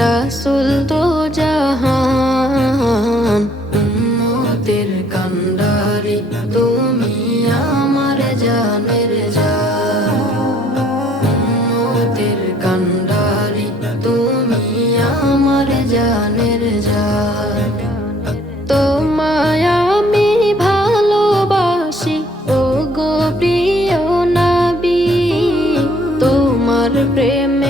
রাসুল তো জাহান। উন্মতের কান্ডারি, তুমি আমার জানের জানের কান্ডারি, তুমি আমার জানের জান। তোমায় আমি ভালোবাসি তোমার প্রেমে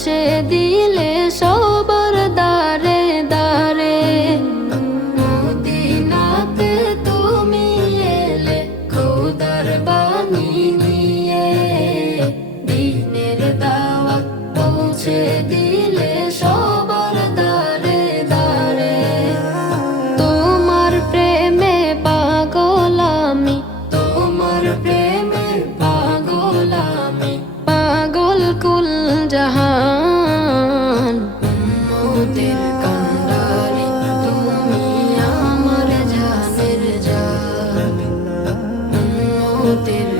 পৌঁছে দিলে সবার দারে দারে মদিনাতে তুমি এলে, খোদার বাণী নিয়ে। দিনের দাওয়াত পৌঁছে দিলে সবার দারে দারে তোমার প্রেমে পাগল আমি। তোমার প্রেমে পাগল আমি। পাগল কুল জাহান আমার জানের জান মোদের